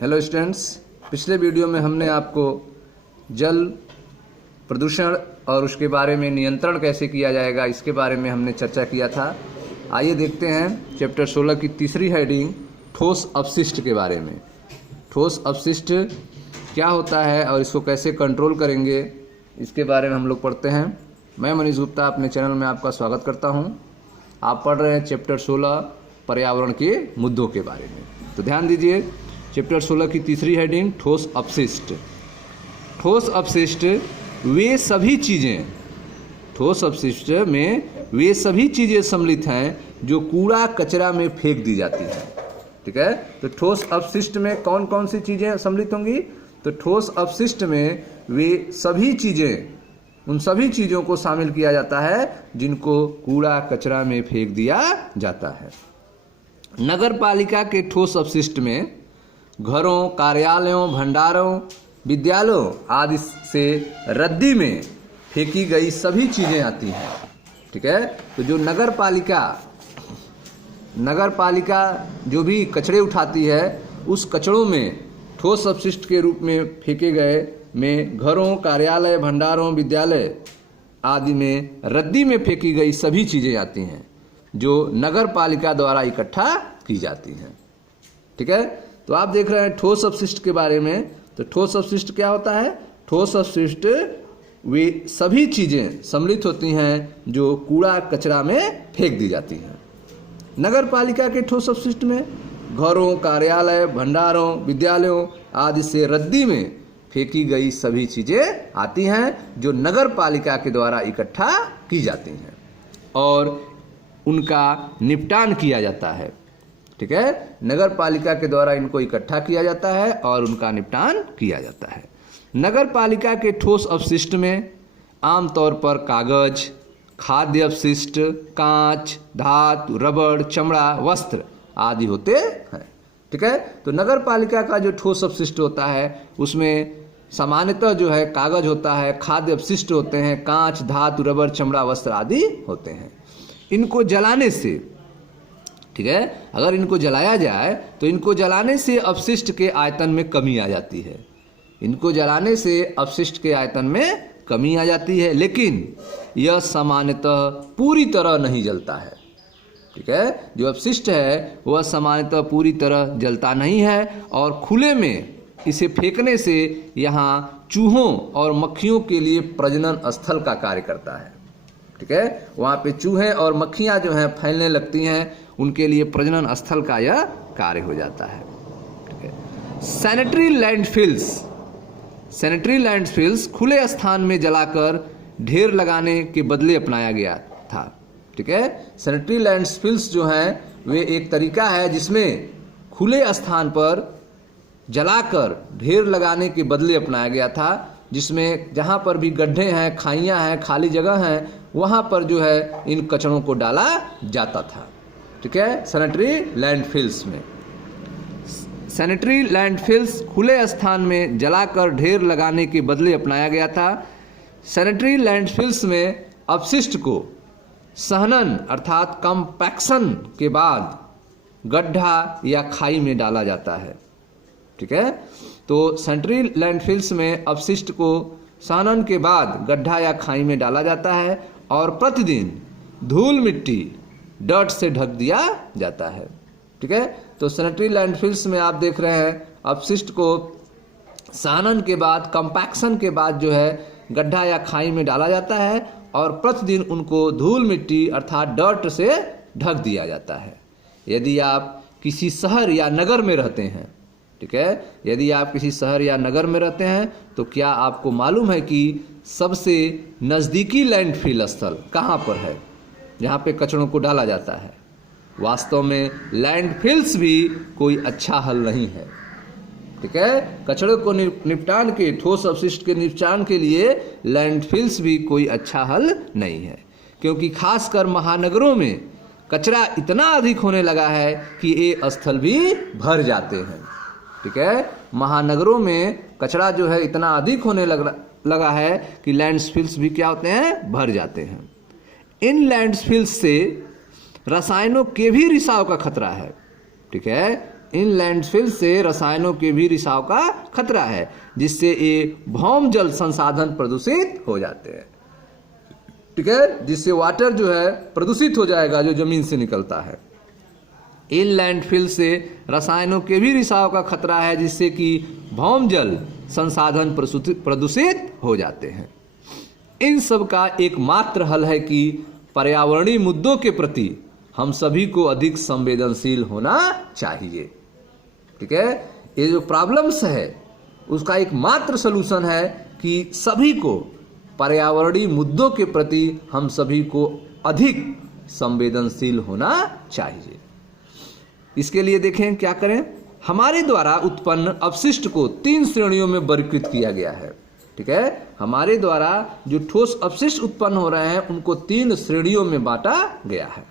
Hello students, पिछले video में हमने आपको जल प्रदूषण और उसके बारे में नियंत्रण कैसे किया जाएगा इसके बारे में हमने चर्चा किया था। आइए देखते हैं चैप्टर 16 की तीसरी हेडिंग ठोस अपशिष्ट के बारे में। ठोस अपशिष्ट क्या होता है और इसको कैसे कंट्रोल करेंगे इसके बारे में हम लोग पढ़ते हैं। मैं मनीष गुप्ता अपने चैनल में आपका स्वागत करता हूं। आप पढ़ रहे हैं चैप्टर 16 पर्यावरण के मुद्दों के बारे में। तो ध्यान दीजिए, चैप्टर 16 की तीसरी हेडिंग ठोस अपशिष्ट। ठोस अपशिष्ट वे सभी चीज़ें, ठोस अपशिष्ट में वे सभी चीज़ें सम्मिलित हैं जो कूड़ा कचरा में फेंक दी जाती हैं। ठीक है, तो ठोस अपशिष्ट में कौन कौन सी चीज़ें सम्मिलित होंगी? तो ठोस अपशिष्ट में वे सभी चीज़ें, उन सभी चीज़ों को शामिल किया जाता है जिनको कूड़ा कचरा में फेंक दिया जाता है। नगर पालिका के ठोस अपशिष्ट में घरों, कार्यालयों, भंडारों, विद्यालयों आदि से रद्दी में फेंकी गई सभी चीज़ें आती हैं। ठीक है, तो जो नगर पालिका जो भी कचरे उठाती है उस कचड़ों में ठोस अपशिष्ट के रूप में फेंके गए में घरों, कार्यालय, भंडारों, विद्यालय आदि में रद्दी में फेंकी गई सभी चीज़ें आती हैं जो नगर पालिका द्वारा इकट्ठा की जाती हैं। ठीक है, तो आप देख रहे हैं ठोस अपशिष्ट के बारे में। तो ठोस अपशिष्ट क्या होता है? ठोस अपशिष्ट वे सभी चीज़ें सम्मिलित होती हैं जो कूड़ा कचरा में फेंक दी जाती हैं। नगर पालिका के ठोस अपशिष्ट में घरों, कार्यालय, भंडारों, विद्यालयों आदि से रद्दी में फेंकी गई सभी चीज़ें आती हैं जो नगर पालिका के द्वारा इकट्ठा की जाती हैं और उनका निपटान किया जाता है। ठीक है, नगर पालिका के द्वारा इनको इकट्ठा किया जाता है और उनका निपटान किया जाता है। नगर पालिका के ठोस अपशिष्ट में आमतौर पर कागज, खाद्य अपशिष्ट, कांच, धातु, रबड़, चमड़ा, वस्त्र आदि होते हैं। ठीक है, तो नगर पालिका का जो ठोस अपशिष्ट होता है उसमें सामान्यतः जो है कागज होता है, खाद्य अपशिष्ट होते हैं, कांच, धातु, रबड़, चमड़ा, वस्त्र आदि होते हैं। इनको जलाने से, ठीक है, अगर इनको जलाया जाए तो इनको जलाने से अपशिष्ट के आयतन में कमी आ जाती है। इनको जलाने से अपशिष्ट के आयतन में कमी आ जाती है, लेकिन यह सामान्यतः पूरी तरह नहीं जलता है। ठीक है, जो अपशिष्ट है वह सामान्यतः पूरी तरह जलता नहीं है और खुले में इसे फेंकने से यहाँ चूहों और मक्खियों के लिए प्रजनन स्थल का कार्य करता है। ठीक है, वहाँ पे चूहे और मक्खियाँ जो हैं फैलने लगती हैं, उनके लिए प्रजनन स्थल का यह कार्य हो जाता है। ठीक है, सैनिटरी लैंडफिल्स खुले स्थान में जलाकर ढेर लगाने के बदले अपनाया गया था। ठीक है, सैनिटरी लैंडफिल्स जो हैं वे एक तरीका है जिसमें खुले स्थान पर जलाकर ढेर लगाने के बदले अपनाया गया था, जिसमें जहाँ पर भी गड्ढे हैं, खाइयाँ हैं, खाली जगह हैं, वहाँ पर जो है इन कचड़ों को डाला जाता था। ठीक है, सैनिटरी लैंडफिल्स खुले स्थान में जलाकर ढेर लगाने के बदले अपनाया गया था। सैनिटरी लैंडफिल्स में अपशिष्ट को सहनन अर्थात कंपैक्शन के बाद गड्ढा या खाई में डाला जाता है। ठीक है, तो सैनिटरी लैंडफिल्स में अपशिष्ट को सहनन के बाद गड्ढा या खाई में डाला जाता है और प्रतिदिन धूल मिट्टी डर्ट से ढक दिया जाता है। ठीक है, तो सैनिटरी लैंडफिल्स में आप देख रहे हैं अपशिष्ट को सहनन के बाद, कंपैक्शन के बाद जो है गड्ढा या खाई में डाला जाता है और प्रतिदिन उनको धूल मिट्टी अर्थात डर्ट से ढक दिया जाता है। यदि आप किसी शहर या नगर में रहते हैं, ठीक है, यदि आप किसी शहर या नगर में रहते हैं तो क्या आपको मालूम है कि सबसे नज़दीकी लैंडफिल स्थल कहाँ पर है जहाँ पे कचड़ों को डाला जाता है? वास्तव में लैंडफिल्स भी कोई अच्छा हल नहीं है। ठीक है, कचड़े को निपटान के, ठोस अपशिष्ट के निपटान के लिए लैंडफिल्स भी कोई अच्छा हल नहीं है, क्योंकि खासकर महानगरों में कचरा इतना अधिक होने लगा है कि ये स्थल भी भर जाते हैं। ठीक है, महानगरों में कचरा जो है इतना अधिक होने लगा है कि लैंडफिल्स भी क्या होते हैं? भर जाते हैं। इन लैंडफिल्स से रसायनों के भी रिसाव का खतरा है। ठीक है, इन लैंडफिल से रसायनों के भी रिसाव का खतरा है, जिससे ये भौम जल संसाधन प्रदूषित हो जाते हैं। ठीक है, जिससे वाटर जो है प्रदूषित हो जाएगा, जो जमीन से निकलता है। इन लैंडफिल से रसायनों के भी रिसाव का खतरा है, जिससे कि भौम जल संसाधन प्रदूषित हो जाते हैं। इन सब का एकमात्र हल है कि पर्यावरणीय मुद्दों के प्रति हम सभी को अधिक संवेदनशील होना चाहिए। ठीक है, ये जो प्रॉब्लम्स है उसका एकमात्र सलूशन है कि सभी को पर्यावरणीय मुद्दों के प्रति हम सभी को अधिक संवेदनशील होना चाहिए। इसके लिए देखें क्या करें। हमारे द्वारा उत्पन्न अपशिष्ट को 3 श्रेणियों में वर्गीकृत किया गया है। ठीक है, हमारे द्वारा जो ठोस अपशिष्ट उत्पन्न हो रहे हैं उनको 3 श्रेणियों में बांटा गया है।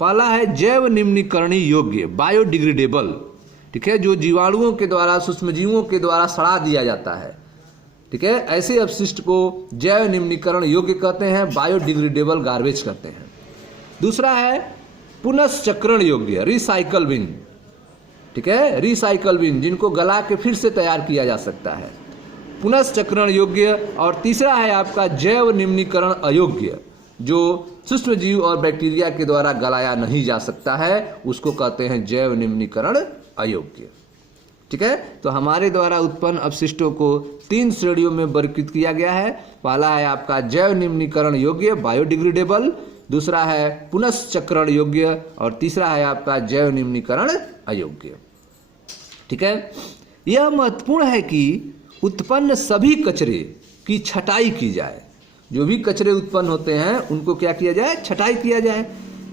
पहला है जैव निम्नीकरणीय योग्य, बायोडिग्रेडेबल। ठीक है, जो जीवाणुओं के द्वारा, सूक्ष्मजीवों के द्वारा सड़ा दिया जाता है। ठीक है, ऐसे अपशिष्ट को जैव निम्नीकरण योग्य कहते हैं, बायोडिग्रेडेबल गार्बेज कहते हैं। दूसरा है पुनश्चक्रण योग्य, रिसाइकल बिन। ठीक है, रिसाइकल बिन, जिनको गला के फिर से तैयार किया जा सकता है, पुनश्चक्रण योग्य। और तीसरा है आपका जैव निम्नीकरण अयोग्य, जो सूक्ष्म जीव और बैक्टीरिया के द्वारा गलाया नहीं जा सकता है, उसको कहते हैं जैव निम्नीकरण अयोग्य। ठीक है, तो हमारे द्वारा उत्पन्न अपशिष्टों को 3 श्रेणियों में वर्गीकृत किया गया है। पहला है आपका जैव निम्नीकरण योग्य, बायोडिग्रेडेबल। दूसरा है पुनश्चक्रण योग्य और तीसरा है आपका जैव निम्नीकरण अयोग्य। ठीक है, यह महत्वपूर्ण है कि उत्पन्न सभी कचरे की छटाई की जाए। जो भी कचरे उत्पन्न होते हैं उनको क्या किया जाए, छटाई किया जाए।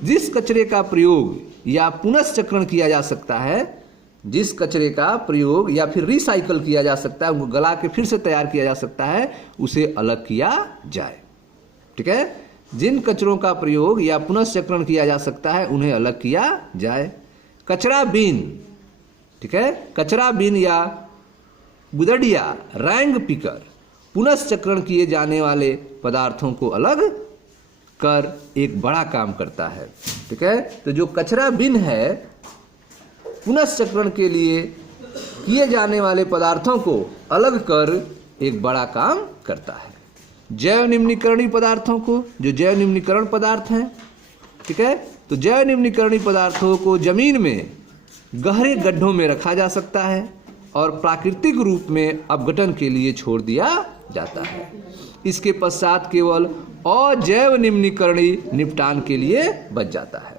जिस कचरे का प्रयोग या पुनश्चक्रण किया जा सकता है, जिस कचरे का प्रयोग या फिर रिसाइकल किया जा सकता है, उनको गला के फिर से तैयार किया जा सकता है, उसे अलग किया जाए। ठीक है, जिन कचरों का प्रयोग या पुनश्चक्रण किया जा सकता है उन्हें अलग किया जाए। कचरा बिन, ठीक है, कचरा बिन या गुदड़िया रैंग पिकर पुनश्चक्रण किए जाने वाले पदार्थों को अलग कर एक बड़ा काम करता है। ठीक है, तो जो कचरा बिन है पुनश्चक्रण के लिए किए जाने वाले पदार्थों को अलग कर एक बड़ा काम करता है। जैव निम्नीकरणीय पदार्थों को, जो जैव निम्नीकरण पदार्थ हैं, ठीक है, तो जैव निम्नीकरणीय पदार्थों को जमीन में गहरे गड्ढों में रखा जा सकता है और प्राकृतिक रूप में अपघटन के लिए छोड़ दिया जाता है। इसके पश्चात केवल अजैव निम्नीकरणीय निपटान के लिए बच जाता है।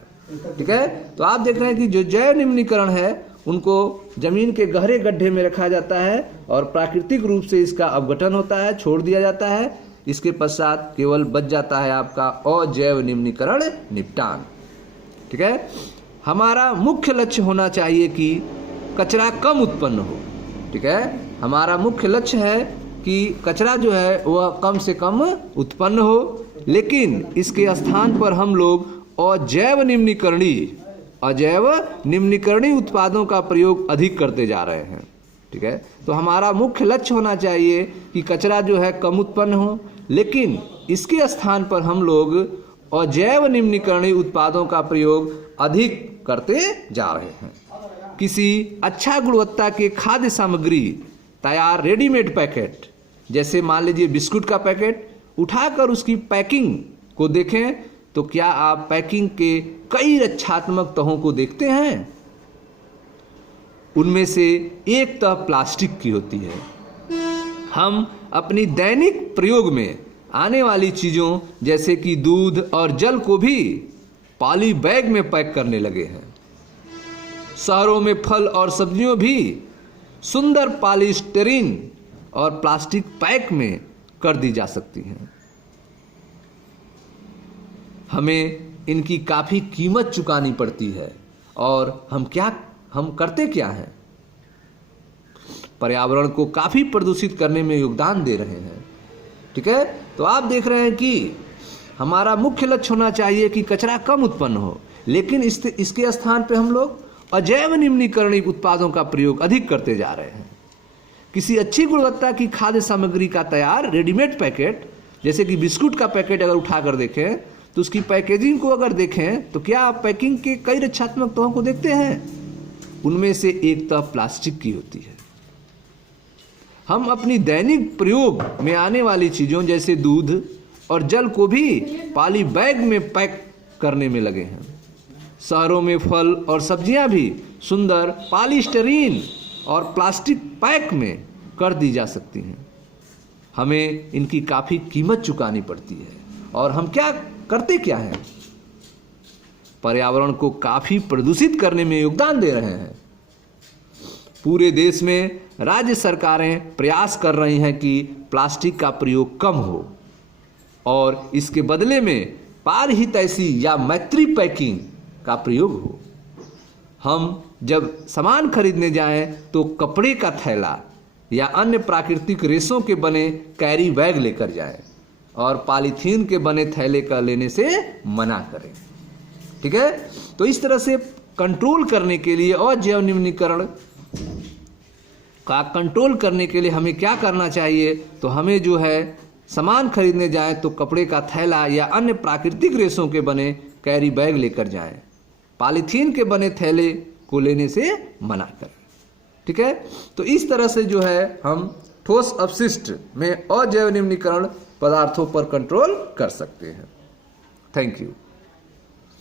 ठीक है, तो आप देख रहे हैं कि जो जैव निम्नीकरण है उनको जमीन के गहरे गड्ढे में रखा जाता है और प्राकृतिक रूप से इसका अपघटन होता है, छोड़ दिया जाता है। इसके पश्चात केवल बच जाता है आपका अजैव निम्नीकरण निपटान। ठीक है, हमारा मुख्य लक्ष्य होना चाहिए कि कचरा कम उत्पन्न हो। ठीक है, हमारा मुख्य लक्ष्य है कि कचरा जो है वह कम से कम उत्पन्न हो, लेकिन इसके स्थान पर हम लोग अजैव निम्नीकरणीय उत्पादों का प्रयोग अधिक करते जा रहे हैं। ठीक है, तो हमारा मुख्य लक्ष्य होना चाहिए कि कचरा जो है कम उत्पन्न हो, लेकिन इसके स्थान पर हम लोग अजैव निम्नीकरणीय उत्पादों का प्रयोग अधिक करते जा रहे हैं। किसी अच्छा गुणवत्ता के खाद्य सामग्री तैयार रेडीमेड पैकेट, जैसे मान लीजिए बिस्कुट का पैकेट, उठाकर उसकी पैकिंग को देखें तो क्या आप पैकिंग के कई रक्षात्मक तहों को देखते हैं? उनमें से एक तह प्लास्टिक की होती है। हम अपनी दैनिक प्रयोग में आने वाली चीजों जैसे कि दूध और जल को भी पॉली बैग में पैक करने लगे हैं। शहरों में फल और सब्जियों भी सुंदर पॉलीस्टीरीन और प्लास्टिक पैक में कर दी जा सकती हैं। हमें इनकी काफ़ी कीमत चुकानी पड़ती है और हम करते क्या हैं? पर्यावरण को काफ़ी प्रदूषित करने में योगदान दे रहे हैं। ठीक है, तो आप देख रहे हैं कि हमारा मुख्य लक्ष्य होना चाहिए कि कचरा कम उत्पन्न हो, लेकिन इसके स्थान पे हम लोग अजैव निम्नीकरणीय उत्पादों का प्रयोग अधिक करते जा रहे हैं। किसी अच्छी गुणवत्ता की खाद्य सामग्री का तैयार रेडीमेड पैकेट, जैसे कि बिस्कुट का पैकेट अगर उठाकर देखें तो उसकी पैकेजिंग को अगर देखें तो क्या आप पैकिंग के कई रक्षात्मक तहों को देखते हैं? उनमें से एक तह प्लास्टिक की होती है। हम अपनी दैनिक प्रयोग में आने वाली चीज़ों जैसे दूध और जल को भी पॉली बैग में पैक करने में लगे हैं। शहरों में फल और सब्जियां भी सुंदर पॉलीस्टीरीन और प्लास्टिक पैक में कर दी जा सकती हैं। हमें इनकी काफ़ी कीमत चुकानी पड़ती है और हम क्या हैं, पर्यावरण को काफ़ी प्रदूषित करने में योगदान दे रहे हैं। पूरे देश में राज्य सरकारें प्रयास कर रही हैं कि प्लास्टिक का प्रयोग कम हो और इसके बदले में पारहितैषी या मैत्री पैकिंग का प्रयोग हो। हम जब सामान खरीदने जाएं तो कपड़े का थैला या अन्य प्राकृतिक रेशों के बने कैरी बैग लेकर जाएं और पॉलीथीन के बने थैले का लेने से मना करें। ठीक है, तो इस तरह से कंट्रोल करने के लिए और जैव निम्नीकरण का कंट्रोल करने के लिए हमें क्या करना चाहिए, तो हमें जो है सामान खरीदने जाएं तो कपड़े का थैला या अन्य प्राकृतिक रेशों के बने कैरी बैग लेकर जाएं, पॉलीथीन के बने थैले को लेने से मना करें। ठीक है, तो इस तरह से जो है हम ठोस अपशिष्ट में अजैव निम्नीकरण पदार्थों पर कंट्रोल कर सकते हैं। Thank you.